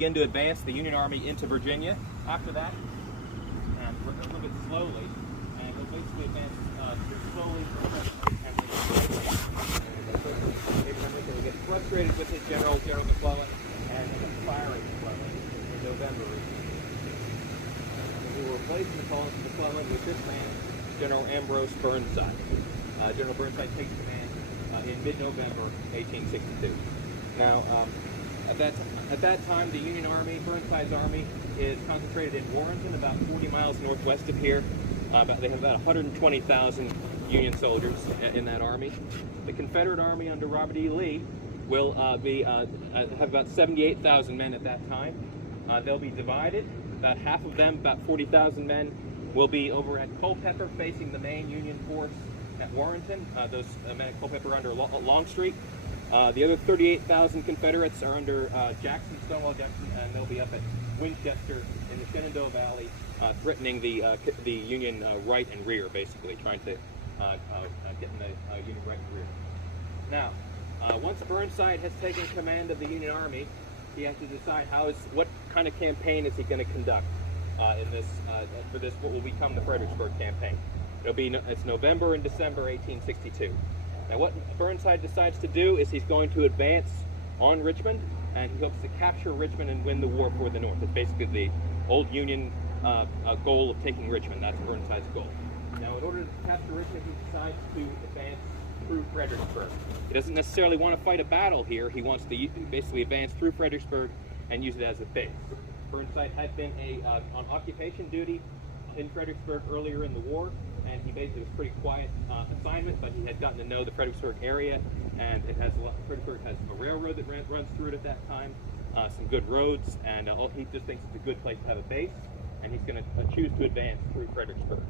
begin to advance the Union Army into Virginia. After that, and a little bit slowly, and they'll basically advance slowly and they get frustrated with his General McClellan, and end up firing McClellan in November. And he will replace McClellan with this man, General Ambrose Burnside. General Burnside takes command in mid-November 1862. Now, at that time, the Union Army, Burnside's army, is concentrated in Warrenton, about 40 miles northwest of here. They have about 120,000 Union soldiers in that army. The Confederate Army under Robert E. Lee will have about 78,000 men at that time. They'll be divided. About half of them, about 40,000 men, will be over at Culpeper facing the main Union force at Warrenton. Those men at Culpeper are under Longstreet. The other 38,000 Confederates are under Stonewall Jackson, and they'll be up at Winchester in the Shenandoah Valley, threatening the Union right and rear, basically, trying to get in the Union right and rear. Now, once Burnside has taken command of the Union Army, he has to decide what kind of campaign is he going to conduct for this what will become the Fredericksburg campaign. It's November and December 1862. Now, what Burnside decides to do is he's going to advance on Richmond, and he hopes to capture Richmond and win the war for the North. It's basically the old Union goal of taking Richmond. That's Burnside's goal. Now, in order to capture Richmond, he decides to advance through Fredericksburg. He doesn't necessarily want to fight a battle here. He wants to basically advance through Fredericksburg and use it as a base. Burnside had been on occupation duty in Fredericksburg earlier in the war, and he basically was a pretty quiet assignment, but he had gotten to know the Fredericksburg area, and Fredericksburg has a railroad that runs through it at that time, some good roads, and he just thinks it's a good place to have a base, and he's going to choose to advance through Fredericksburg.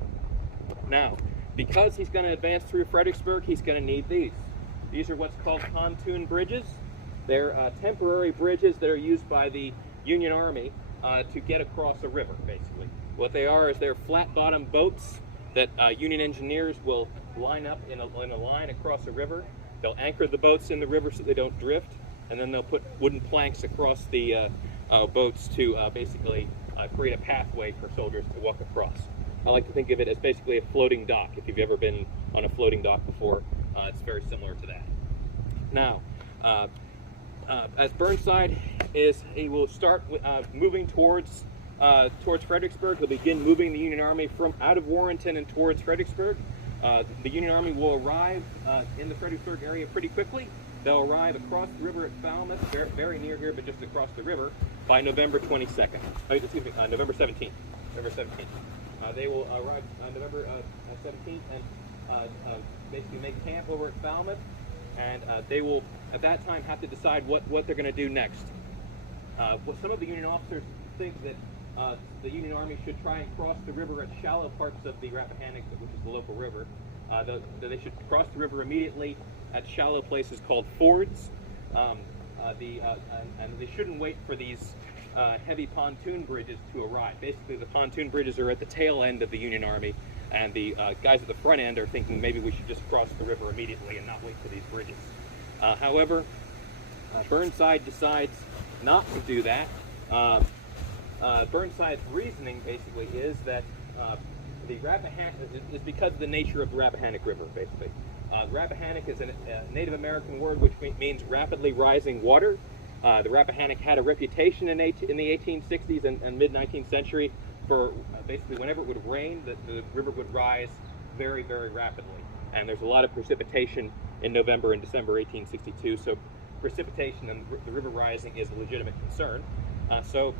Now, because he's going to advance through Fredericksburg, he's going to need these. These are what's called pontoon bridges. They're temporary bridges that are used by the Union Army to get across a river, basically. What they are is they're flat-bottomed boats that Union engineers will line up in a line across a river. They'll anchor the boats in the river so they don't drift, and then they'll put wooden planks across the boats to basically create a pathway for soldiers to walk across. I like to think of it as basically a floating dock. If you've ever been on a floating dock before, it's very similar to that. Now, as Burnside he will start moving towards Fredericksburg. He'll begin moving the Union Army from out of Warrenton and towards Fredericksburg. The Union Army will arrive in the Fredericksburg area pretty quickly. They'll arrive across the river at Falmouth, very near here, but just across the river, by November 22nd. November 17th. November 17th. They will arrive on November 17th and basically make camp over at Falmouth, and they will, at that time, have to decide what they're going to do next. Some of the Union officers think that the Union Army should try and cross the river at shallow parts of the Rappahannock, which is the local river. They should cross the river immediately at shallow places called fords. And they shouldn't wait for these heavy pontoon bridges to arrive. Basically, the pontoon bridges are at the tail end of the Union Army, and the guys at the front end are thinking maybe we should just cross the river immediately and not wait for these bridges. However, Burnside decides not to do that. Burnside's reasoning basically is that the Rappahannock is because of the nature of the Rappahannock River, basically. Rappahannock is a Native American word which means rapidly rising water. The Rappahannock had a reputation in the 1860s and mid-19th century for basically whenever it would rain, the river would rise very, very rapidly. And there's a lot of precipitation in November and December 1862, so precipitation and the river rising is a legitimate concern. So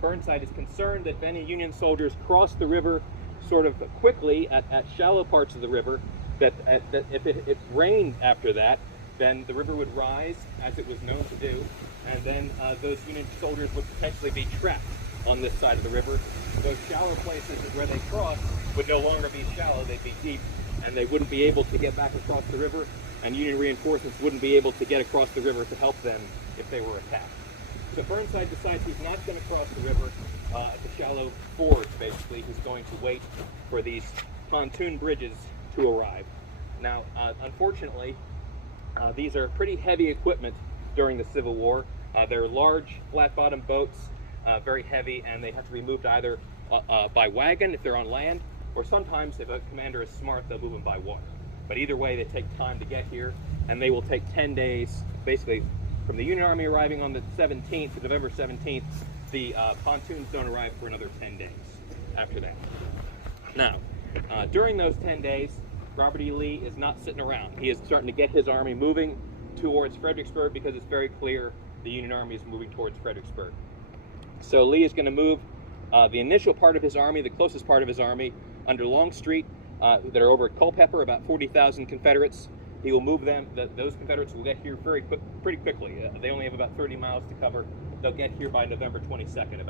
Burnside is concerned that if any Union soldiers cross the river sort of quickly at shallow parts of the river, that if it rained after that, then the river would rise, as it was known to do, and then those Union soldiers would potentially be trapped on this side of the river. Those shallow places where they crossed would no longer be shallow, they'd be deep, and they wouldn't be able to get back across the river, and Union reinforcements wouldn't be able to get across the river to help them if they were attacked. So Burnside decides he's not going to cross the river at the shallow fords, basically. He's going to wait for these pontoon bridges to arrive. Now, unfortunately, these are pretty heavy equipment during the Civil War. They're large, flat-bottomed boats, very heavy, and they have to be moved either by wagon if they're on land, or sometimes if a commander is smart, they'll move them by water. But either way, they take time to get here, and they will take 10 days, basically, from the Union Army arriving on the 17th, November 17th, the pontoons don't arrive for another 10 days after that. Now, during those 10 days, Robert E. Lee is not sitting around. He is starting to get his army moving towards Fredericksburg because it's very clear the Union Army is moving towards Fredericksburg. So Lee is going to move the initial part of his army, the closest part of his army, under Longstreet, that are over at Culpeper, about 40,000 Confederates. He will move them. Those Confederates will get here pretty quickly. They only have about 30 miles to cover. They'll get here by November 22nd.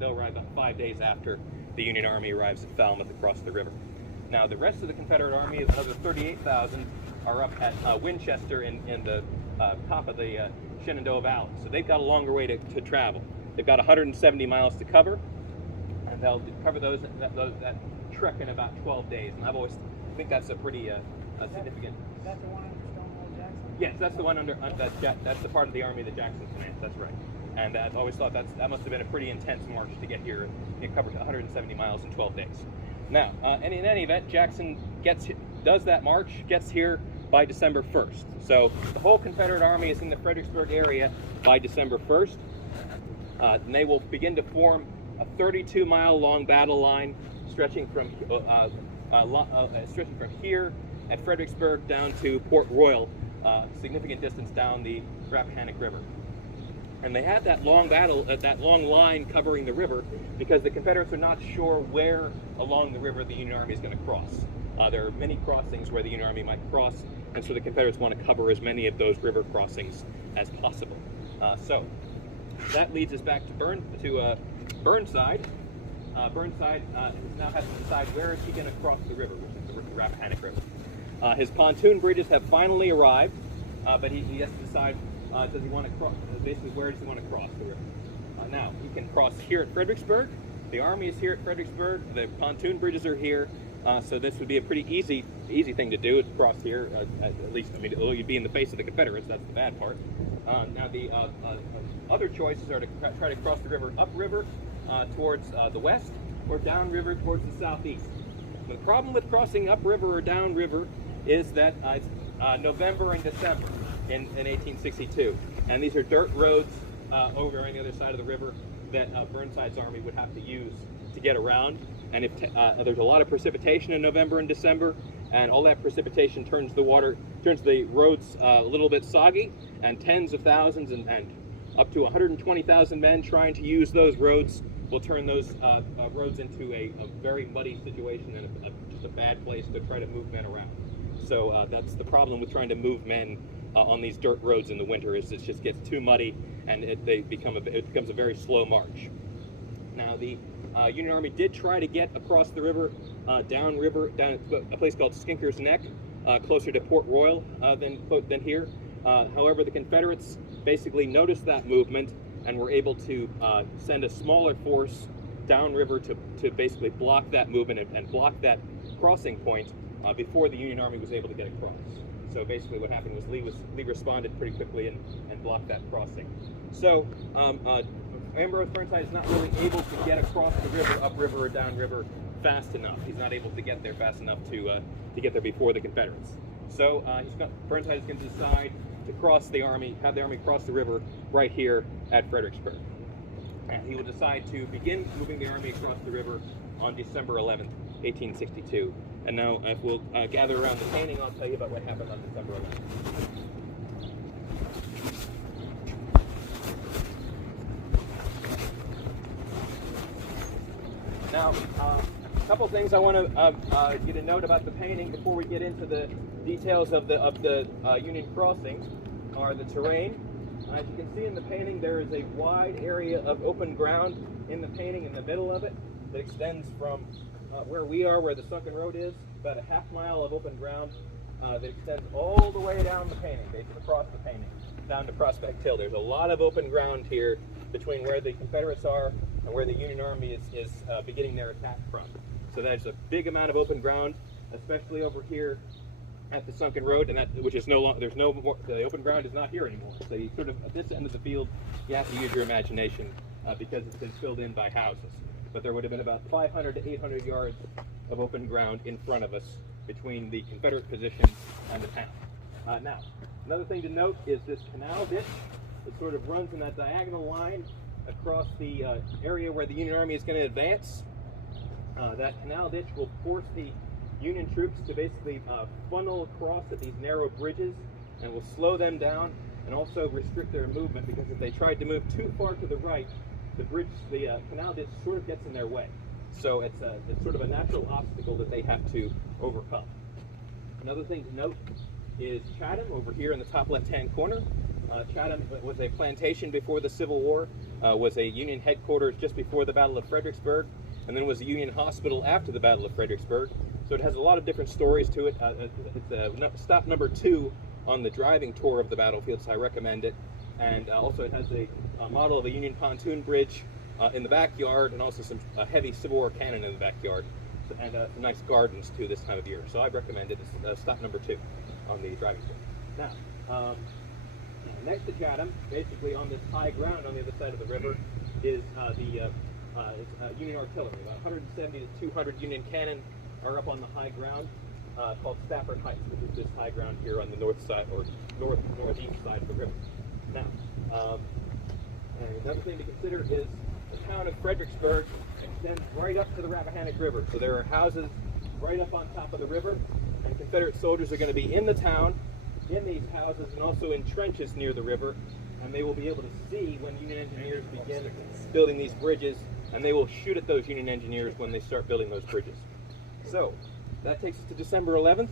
They'll arrive about 5 days after the Union Army arrives at Falmouth across the river. Now, the rest of the Confederate Army, another 38,000, are up at Winchester in the top of the Shenandoah Valley. So they've got a longer way to travel. They've got 170 miles to cover, and they'll cover that trek in about 12 days. And I've always think that's a pretty significant. Is that the one under Stonewall Jackson? Yes, that's the one that's the part of the army that Jackson commanded. That's right. And I've always thought that must have been a pretty intense march to get here. It covered 170 miles in 12 days. Now, and in any event, Jackson does that march, gets here by December 1st. So the whole Confederate Army is in the Fredericksburg area by December 1st. And they will begin to form a 32-mile long battle line stretching from here at Fredericksburg down to Port Royal, significant distance down the Rappahannock River. And they had that long line covering the river because the Confederates are not sure where along the river the Union Army is going to cross. There are many crossings where the Union Army might cross, and so the Confederates want to cover as many of those river crossings as possible. So that leads us back to Burnside. Burnside now has to decide where is he going to cross the river, which is the Rappahannock River. His pontoon bridges have finally arrived, but he has to decide does he want to cross, basically where does he want to cross the river. Now, he can cross here at Fredericksburg. The army is here at Fredericksburg. The pontoon bridges are here. So this would be a pretty easy thing to do, is cross here. At least, I mean, you'd be in the face of the Confederates. That's the bad part. Now, the other choices are to try to cross the river upriver towards the west, or downriver towards the southeast. The problem with crossing upriver or downriver is that it's November and December in 1862, and these are dirt roads over on the other side of the river that Burnside's army would have to use to get around. And if there's a lot of precipitation in November and December, and all that precipitation turns the roads a little bit soggy, and tens of thousands and up to 120,000 men trying to use those roads will turn those roads into a very muddy situation and just a bad place to try to move men around. So that's the problem with trying to move men on these dirt roads in the winter, is it just gets too muddy and it becomes a very slow march. Now, the Union Army did try to get across the river, down a place called Skinker's Neck, closer to Port Royal than here. However, the Confederates basically noticed that movement and were able to send a smaller force downriver to basically block that movement and block that crossing point before the Union Army was able to get across. So basically what happened was Lee responded pretty quickly and blocked that crossing. So Ambrose Burnside is not really able to get across the river, upriver or downriver, fast enough. He's not able to get there fast enough to get there before the Confederates. So Burnside is going to decide to have the army cross the river right here at Fredericksburg. And he will decide to begin moving the army across the river on December 11th, 1862. And now, if we'll gather around the painting, I'll tell you about what happened on December 11th. Now, a couple things I want to get a note about the painting before we get into the details of the Union crossing are the terrain. As you can see in the painting, there is a wide area of open ground in the painting in the middle of it that extends from where we are, where the sunken road is, about a half mile of open ground that extends all the way down the painting, basically across the painting, down to Prospect Hill. There's a lot of open ground here between where the Confederates are and where the Union Army is beginning their attack from. So there's a big amount of open ground, especially over here at the sunken road, and that which is no longer, there's no more, the open ground is not here anymore. So you sort of, at this end of the field, you have to use your imagination because it's been filled in by houses. But there would have been about 500 to 800 yards of open ground in front of us between the Confederate position and the town. Now, another thing to note is this canal ditch. It sort of runs in that diagonal line across the area where the Union Army is going to advance. That canal ditch will force the Union troops to basically funnel across at these narrow bridges, and will slow them down and also restrict their movement, because if they tried to move too far to the right, the canal ditch sort of gets in their way. So it's sort of a natural obstacle that they have to overcome. Another thing to note is Chatham over here in the top left-hand corner. Chatham was a plantation before the Civil War, was a Union headquarters just before the Battle of Fredericksburg, and then was a Union hospital after the Battle of Fredericksburg. So it has a lot of different stories to it. It's stop number 2 on the driving tour of the battlefield, so I recommend it. And also it has a model of a Union pontoon bridge in the backyard, and also some heavy Civil War cannon in the backyard, and some nice gardens too this time of year. So I recommend it. It's stop number 2 on the driving tour. Now, next to Chatham, basically on this high ground on the other side of the river, is Union artillery. About 170 to 200 Union cannon are up on the high ground called Stafford Heights, which is this high ground here on the north side, or northeast side of the river. Now, another thing to consider is the town of Fredericksburg extends right up to the Rappahannock River. So there are houses right up on top of the river, and Confederate soldiers are going to be in the town, in these houses, and also in trenches near the river, and they will be able to see when Union engineers begin building these bridges, and they will shoot at those Union engineers when they start building those bridges. So that takes us to December 11th.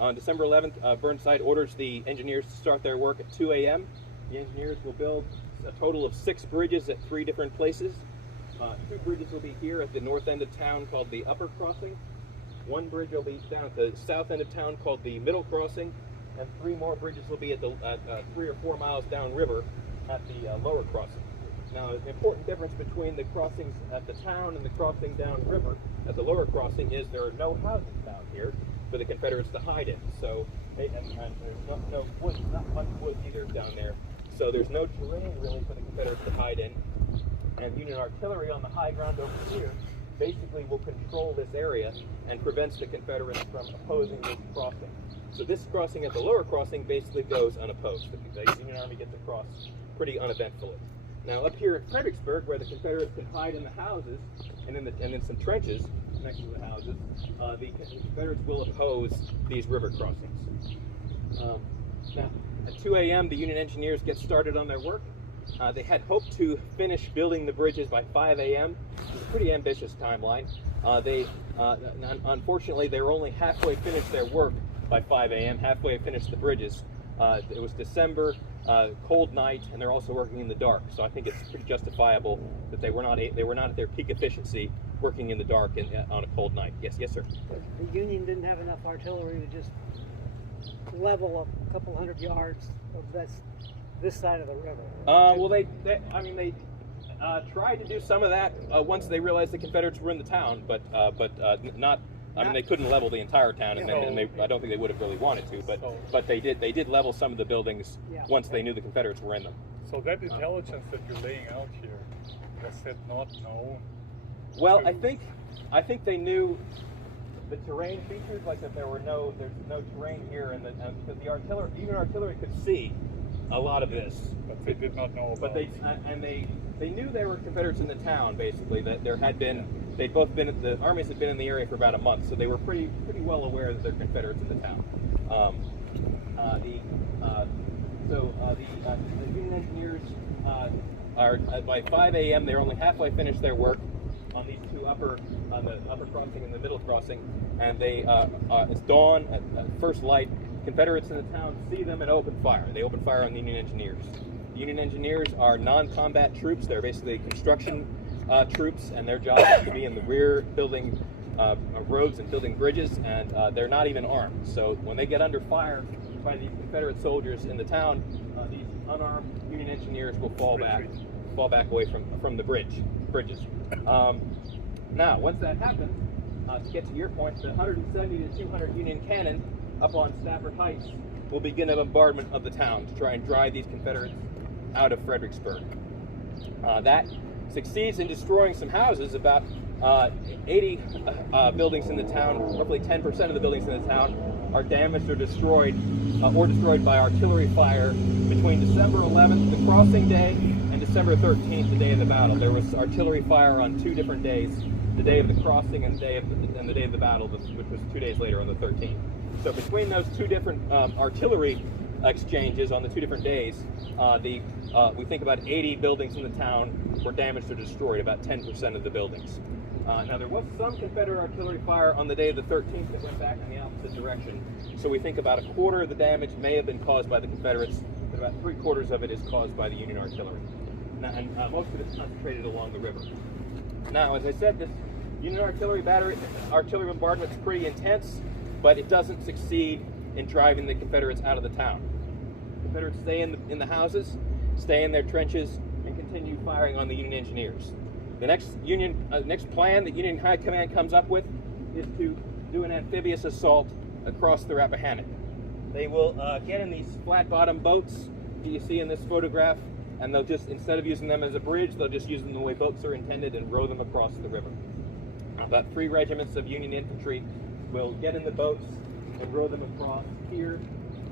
On December 11th, Burnside orders the engineers to start their work at 2 a.m. The engineers will build a total of 6 bridges at 3 different places. 2 bridges will be here at the north end of town called the Upper Crossing. 1 bridge will be down at the south end of town called the Middle Crossing, and 3 more bridges will be at 3 or 4 miles downriver at the Lower Crossing. Now, an important difference between the crossings at the town and the crossing downriver at the Lower Crossing is there are no houses down here for the Confederates to hide in. So, and there's no woods, not much woods either down there. So there's no terrain really for the Confederates to hide in. And Union artillery on the high ground over here basically will control this area and prevents the Confederates from opposing this crossing. So this crossing at the Lower Crossing basically goes unopposed. The Union Army gets across pretty uneventfully. Now up here at Fredericksburg, where the Confederates can hide in the houses and in some trenches next to the houses, the Confederates will oppose these river crossings. Now, at 2 a.m., the Union engineers get started on their work. They had hoped to finish building the bridges by 5 a.m. It's a pretty ambitious timeline. Unfortunately, they were only halfway finished their work by 5 a.m., halfway finished the bridges. It was December, cold night, and they're also working in the dark. So I think it's pretty justifiable that they were not at their peak efficiency working in the dark on a cold night. Yes, sir. The Union didn't have enough artillery to just level a couple hundred yards of this side of the river. Well, they tried to do some of that once they realized the Confederates were in the town, but not. I mean, they couldn't level the entire town, and I don't think they would have really wanted to, but they did level some of the buildings once they knew the Confederates were in them. So that intelligence that you're laying out here, was it not known? Well, I think they knew the terrain features, like that there's no terrain here, and because the Union artillery could see a lot of this, but they did not know about. But they knew there were Confederates in the town. Basically, that there had been. They'd both been the armies had been in the area for about a month, so they were pretty well aware that there were Confederates in the town. The Union engineers are by 5 a.m. They're only halfway finished their work on these 2 on the upper crossing and the middle crossing, and it's dawn at first light. Confederates in the town see them and open fire. They open fire on the Union engineers. The Union engineers are non-combat troops. They're basically construction troops, and their job is to be in the rear building roads and building bridges, and they're not even armed. So when they get under fire by these Confederate soldiers in the town, these unarmed Union engineers will fall back away from the bridges. Now, once that happens, to get to your point, the 170 to 200 Union cannon up on Stafford Heights, will begin a bombardment of the town to try and drive these Confederates out of Fredericksburg. That succeeds in destroying some houses. About 80 buildings in the town, roughly 10% of the buildings in the town, are damaged or destroyed by artillery fire between December 11th, the crossing day, and December 13th, the day of the battle. There was artillery fire on 2 different days, the day of the crossing and the day of the battle, which was 2 days later on the 13th. So between those 2 different artillery exchanges on the 2 different days, we think about 80 buildings in the town were damaged or destroyed, about 10% of the buildings. Now there was some Confederate artillery fire on the day of the 13th that went back in the opposite direction. So we think about a quarter of the damage may have been caused by the Confederates, but about 3/4 of it is caused by the Union artillery. Now, and most of it is concentrated along the river. Now, as I said, this Union artillery bombardment is pretty intense, but it doesn't succeed in driving the Confederates out of the town. The Confederates stay in the houses, stay in their trenches, and continue firing on the Union engineers. The next plan that Union High Command comes up with is to do an amphibious assault across the Rappahannock. They will get in these flat-bottom boats that you see in this photograph, and they'll just, instead of using them as a bridge, they'll just use them the way boats are intended and row them across the river. About 3 regiments of Union infantry will get in the boats and row them across here,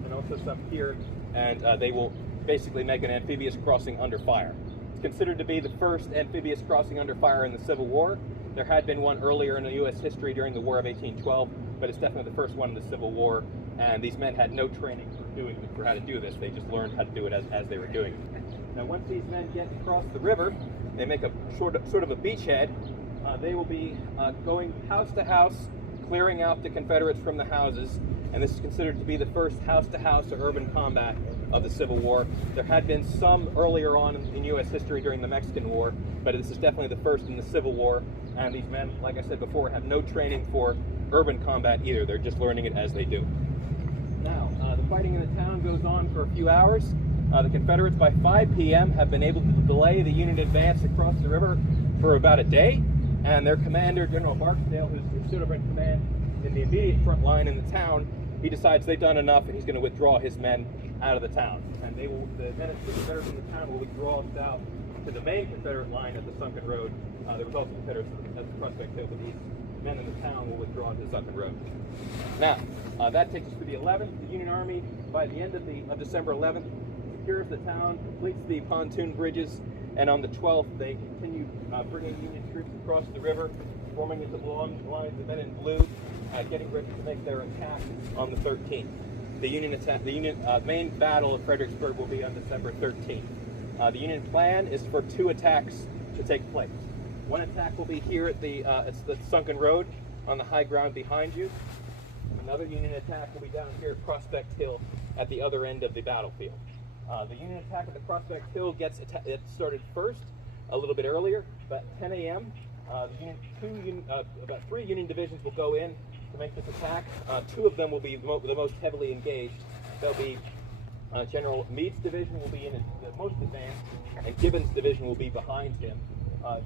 and also some here, and they will basically make an amphibious crossing under fire. It's considered to be the first amphibious crossing under fire in the Civil War. There had been one earlier in the U.S. history during the War of 1812, but it's definitely the first one in the Civil War, and these men had no training for how to do this. They just learned how to do it as they were doing it. Now, once these men get across the river, they make a sort of a beachhead. They will be going house to house, clearing out the Confederates from the houses, and this is considered to be the first house-to-house or urban combat of the Civil War. There had been some earlier on in U.S. history during the Mexican War, but this is definitely the first in the Civil War, and these men, like I said before, have no training for urban combat either. They're just learning it as they do. Now, the fighting in the town goes on for a few hours. The Confederates, by 5 p.m., have been able to delay the Union advance across the river for about a day, and their commander, General Barksdale, who's stood over in command in the immediate front line in the town, he decides they've done enough and he's going to withdraw his men out of the town. And the Confederates in the town will withdraw south to the main Confederate line at the Sunken Road. There was also Confederates at the Prospect Hill, but these men in the town will withdraw to the Sunken Road. Now, that takes us to the 11th. The Union Army, by the end of December 11th, secures the town, completes the pontoon bridges, and on the 12th, they continue bringing Union troops across the river, forming into long lines of men in blue, getting ready to make their attack on the 13th. The main battle of Fredericksburg will be on December 13th. The Union plan is for 2 attacks to take place. One attack will be here at the Sunken Road on the high ground behind you. Another Union attack will be down here at Prospect Hill at the other end of the battlefield. The Union attack at the Prospect Hill gets started first, a little bit earlier, about 10 a.m. About 3 Union divisions will go in to make this attack. 2 of them will be the most heavily engaged. They'll be General Meade's division will be in the most advanced, and Gibbon's division will be behind him.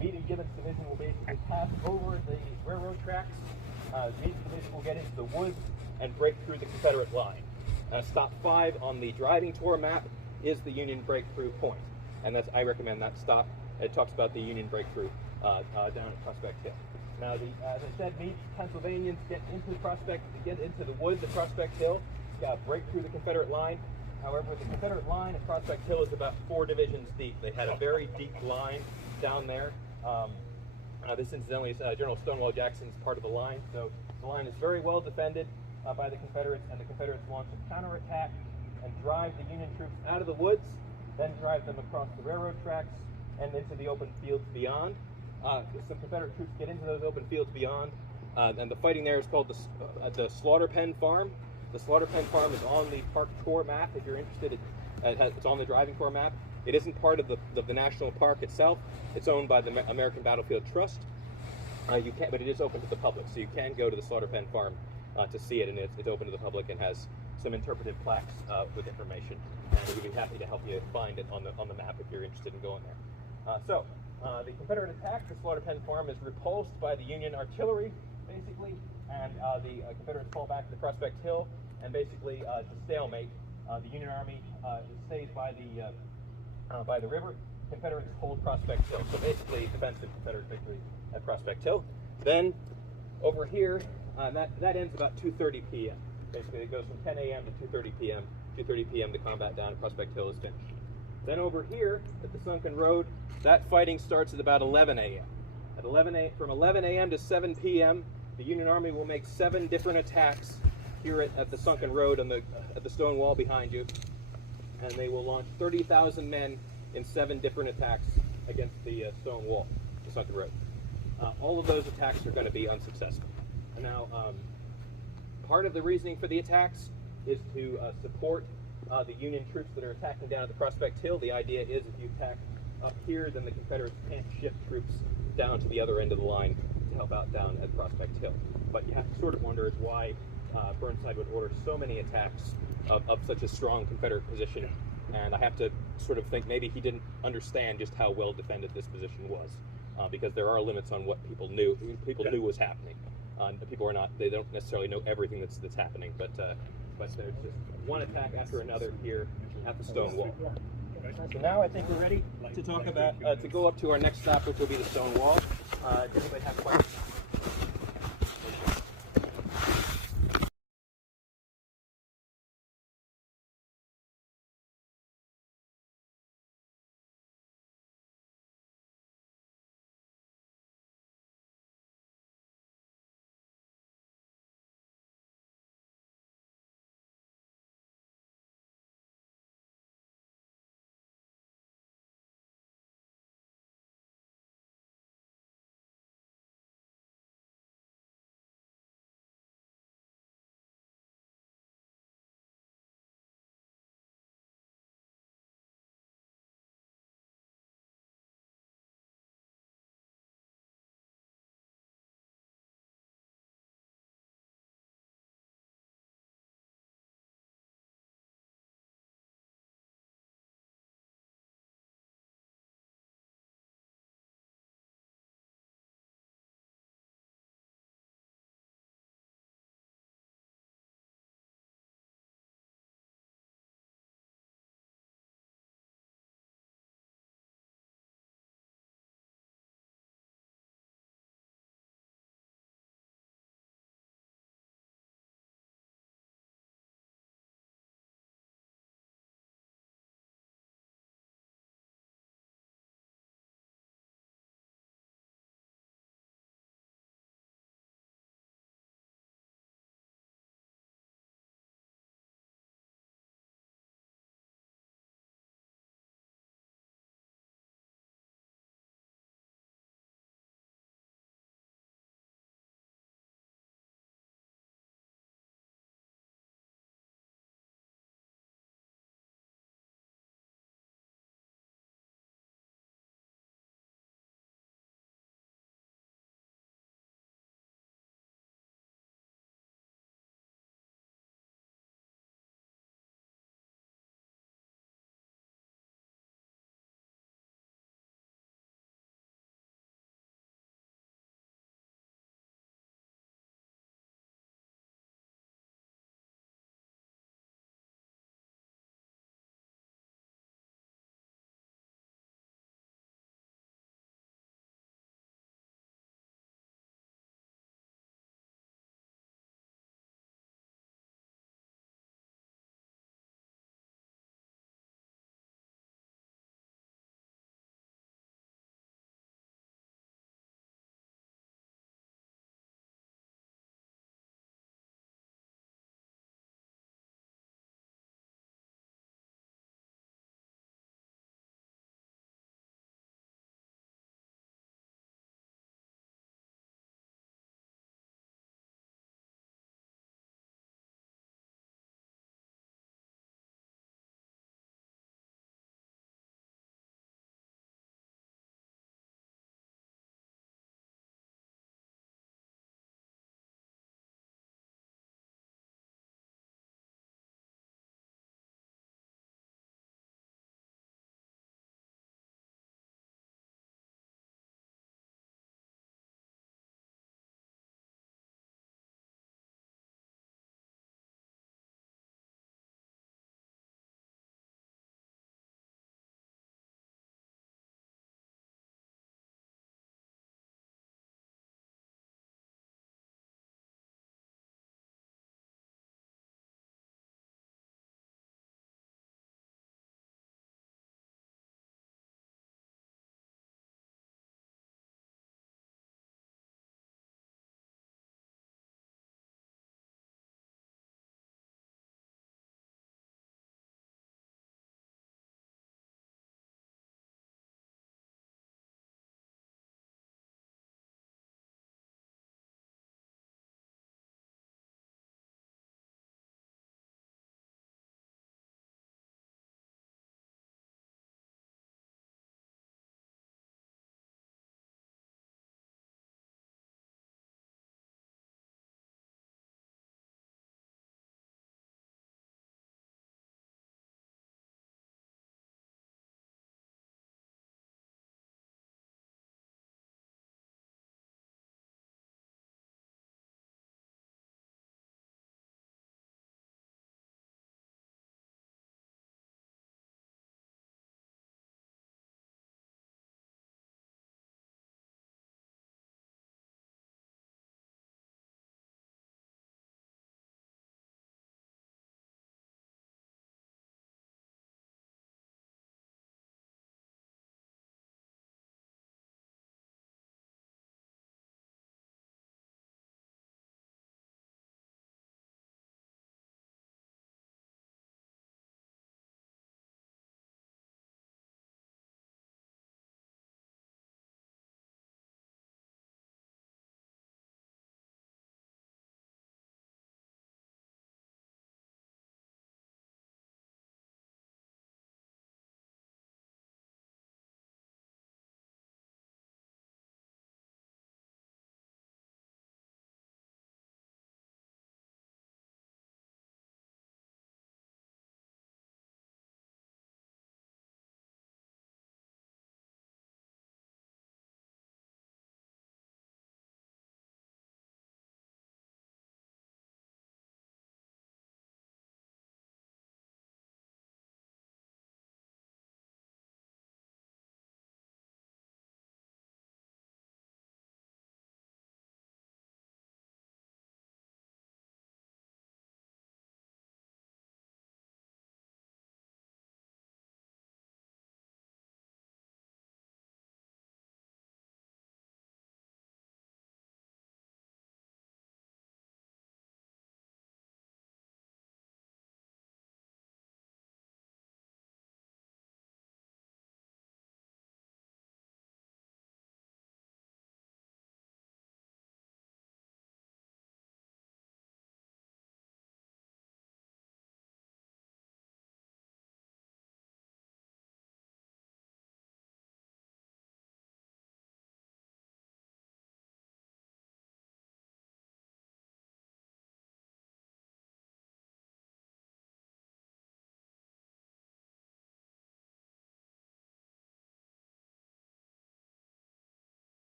Meade and Gibbon's division will basically pass over the railroad tracks. Meade's division will get into the woods and break through the Confederate line. Stop 5 on the driving tour map is the Union breakthrough point, and I recommend that stop. It talks about the Union breakthrough down at Prospect Hill. Now, as I said, Meade's Pennsylvanians get into the woods at Prospect Hill, break through the Confederate line. However, the Confederate line at Prospect Hill is about 4 divisions deep. They had a very deep line down there. This incidentally is General Stonewall Jackson's part of the line, so the line is very well defended by the Confederates, and the Confederates launch a counterattack and drive the Union troops out of the woods, then drive them across the railroad tracks and into the open fields beyond. Some Confederate troops get into those open fields beyond, and the fighting there is called the Slaughter Pen Farm. The Slaughter Pen Farm is on the park tour map if you're interested. It's on the driving tour map. It isn't part of the national park itself. It's owned by the American Battlefield Trust. But it is open to the public, so you can go to the Slaughter Pen Farm to see it, and it's open to the public and has some interpretive plaques with information. And we'd be happy to help you find it on the map if you're interested in going there. The Confederate attack, the Slaughter Pen Farm, is repulsed by the Union artillery, basically, and the Confederates fall back to the Prospect Hill and basically to stalemate. The Union Army stays by the river. Confederates hold Prospect Hill. So basically, defensive Confederate victory at Prospect Hill. Then over here, that ends about 2:30 p.m. Basically, it goes from 10 a.m. to 2:30 p.m. 2:30 p.m. the combat down at Prospect Hill is finished. Then over here at the Sunken Road, that fighting starts at about 11 a.m. From 11 a.m. to 7 p.m., the Union Army will make 7 different attacks here at the Sunken Road at the stone wall behind you, and they will launch 30,000 men in 7 different attacks against the stone wall, the Sunken Road. All of those attacks are going to be unsuccessful. And now, part of the reasoning for the attacks is to support the Union troops that are attacking down at the Prospect Hill. The idea is if you attack up here, then the Confederates can't shift troops down to the other end of the line to help out down at Prospect Hill. But you have to sort of wonder is why Burnside would order so many attacks of such a strong Confederate position. And I have to sort of think maybe he didn't understand just how well defended this position was, because there are limits on what people knew. Knew was happening. They don't necessarily know everything that's happening, but there's just one attack after another here at the stone wall. So now I think we're ready to talk about, to go up to our next stop, which will be the stone wall. Does anybody have questions?